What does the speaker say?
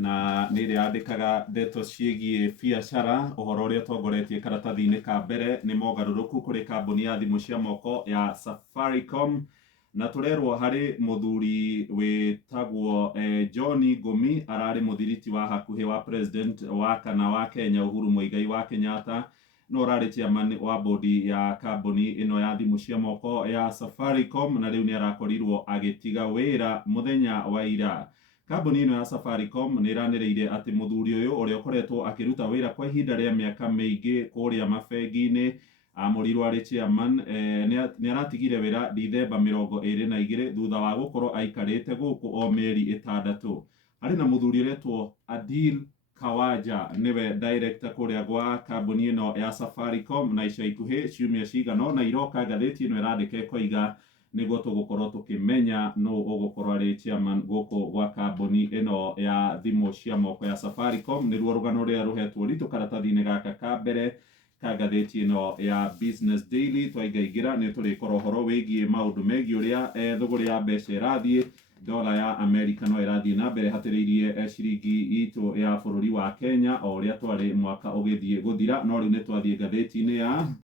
na nä ĩrĩa yandĩkaga ndeto ciĩgiĩ biacara, ũhoro ũrĩa ũtongoretie karatathi-inĩ ka mbere nĩ mogarũrũku kũrĩ kambuni ya thimũ cia moko ya Safaricom, na tũrerwo harĩ mũthuri wĩtagwo John Ngũmi, ararĩ mũthiriti wa hakuhĩ wa president wa kana wa Kenya Uhuru Muigai wa Kenyatta, no ũrarĩ chairman wa bodi ya kambuni ĩno ya thimũ cia moko ya Safaricom, na rĩu nĩ arakorirwo agĩtiga wĩra mũthenya wa ira. Kambuni ĩno ya Safaricom nĩ ĩranĩrĩire atĩ mũthuri ũyũ ũrĩa ũkoretwo akĩruta wĩra kwa ihinda rĩa mĩaka mĩingĩ kũrĩa mabengi-inĩ, amũrirwo arĩ chairman, nĩ aratigire wĩra Dithemba 22 thutha wa gũkorwo aikarĩte gũkũ o mĩeri 6. Harĩ na mũthuri ũretwo Adil Kawaja, nĩwe director kũrĩa gwa kambuni ĩno ya Safaricom, na ica ikuhĩ ciumia cigana ũna iroka ngathĩti ĩno ĩrandĩka ĩkoiga nĩguo tũgũkorwo tũkĩmenya nũũ ũgũkorwo arĩ chairman gũkũ gwa kambuni ĩno ya thimũ cia moko ya Safaricom. Nĩruo rũgano rũrĩa rũhetwo ritũ karatathi-inĩ gaka ka mbere ka ngathĩti ĩno ya Business Daily. Twaingaingĩra nĩ tũrĩkora ũhoro wĩgiĩ maũndũ megiĩ ũrĩa thũgũrĩ ya mbeca ĩrathiĩ. Dola ya Amerika no ĩrathiĩ na mbere hatĩrĩirie ciringi itũ ya bũrũri wa Kenya o ũrĩa twarĩ mwaka ũgĩthiĩ gũthira, no rĩu nĩ twathiĩ ngathĩti-inĩ ya